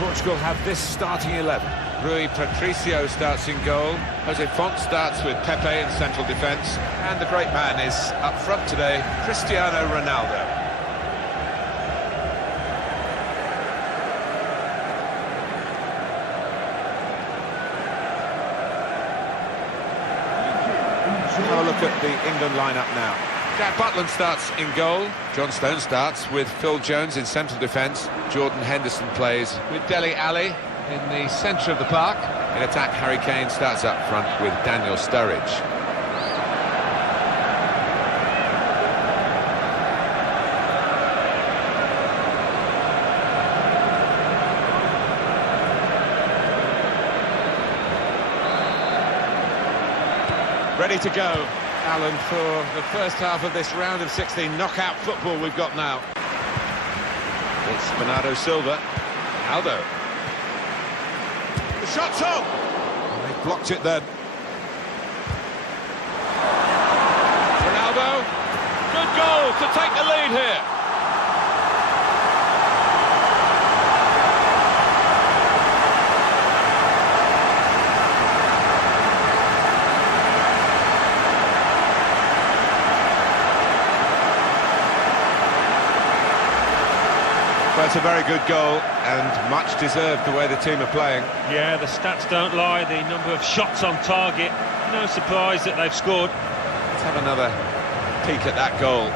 Portugal have this starting 11. Rui Patricio starts in goal. Jose Font starts with Pepe in central defence. And the great man is up front today, Cristiano Ronaldo. Have a look at the England lineup now. Jack Butland starts in goal. John Stone starts with Phil Jones in central defence. Jordan Henderson plays with Dele Alli in the centre of the park. In attack, Harry Kane starts up front with Daniel Sturridge. Ready to go, Alan, for the first half of this round of 16 knockout football we've got now. It's Bernardo Silva. Aldo. The shot's on! Oh, they blocked it then. Ronaldo. Good goal to take the lead here. Well, it's a very good goal and much deserved the way the team are playing. Yeah, the stats don't lie. The number of shots on target. No surprise that they've scored. Let's have another peek at that goal.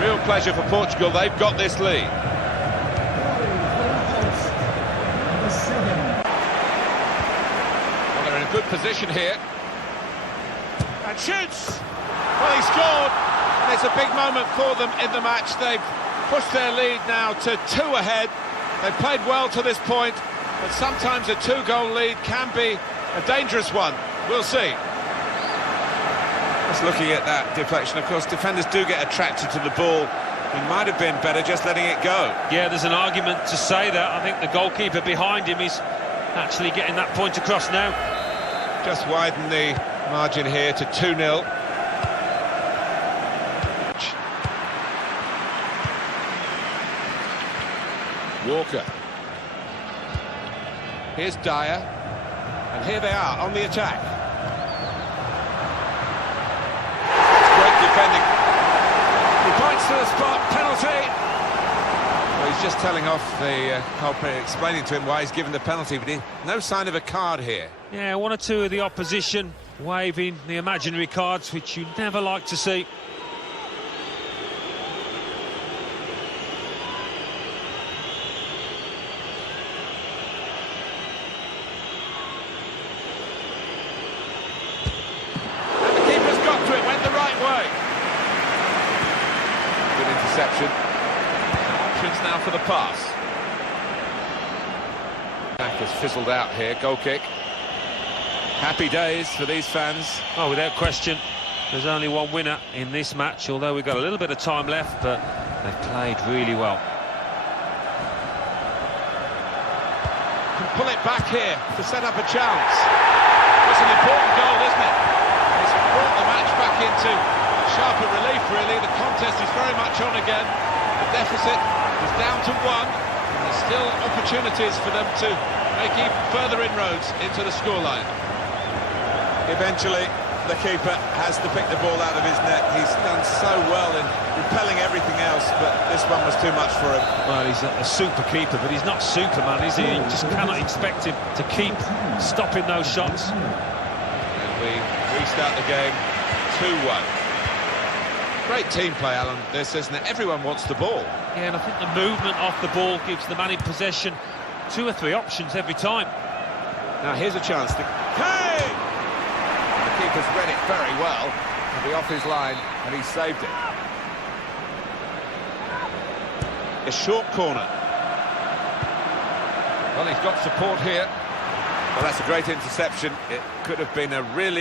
Real pleasure for Portugal. They've got this lead. Well, they're in a good position here. And shoots! Well, he scored. And it's a big moment for them in the match. They've pushed their lead now to 2 ahead. They've played well to this point, but sometimes a 2-goal lead can be a dangerous one. We'll see. Just looking at that deflection, of course, defenders do get attracted to the ball. He might have been better just letting it go. Yeah, there's an argument to say that. I think the goalkeeper behind him is actually getting that point across now. Just widen the margin here to 2-0. Walker. Here's Dyer. And here they are on the attack. Great defending. He points to the spot. Penalty. Well, he's just telling off the culprit, explaining to him why he's given the penalty, but no sign of a card here. Yeah, 1 or 2 of the opposition waving the imaginary cards, which you never like to see. Interception. Options now for the pass. Back has fizzled out here. Goal kick. Happy days for these fans. Oh, without question, there's only one winner in this match, although we've got a little bit of time left, but they've played really well. Can pull it back here to set up a chance. It's an important goal, isn't it? It's brought the match back into sharper relief, really. The contest is very much on again. The deficit is down to 1, and there's still opportunities for them to make even further inroads into the scoreline. Eventually, the keeper has to pick the ball out of his net. He's done so well in repelling everything else, but this one was too much for him. Well, he's a super keeper, but he's not Superman, is he? You just cannot expect him to keep stopping those shots. And we restart the game 2-1. Great team play, Alan, this, isn't it? Everyone wants the ball. Yeah, and I think the movement off the ball gives the man in possession 2 or 3 options every time. Now here's a chance to... Hey! The keeper's read it very well. He'll be off his line, and he saved it. A short corner. Well, he's got support here. Well, that's a great interception. It could have been a really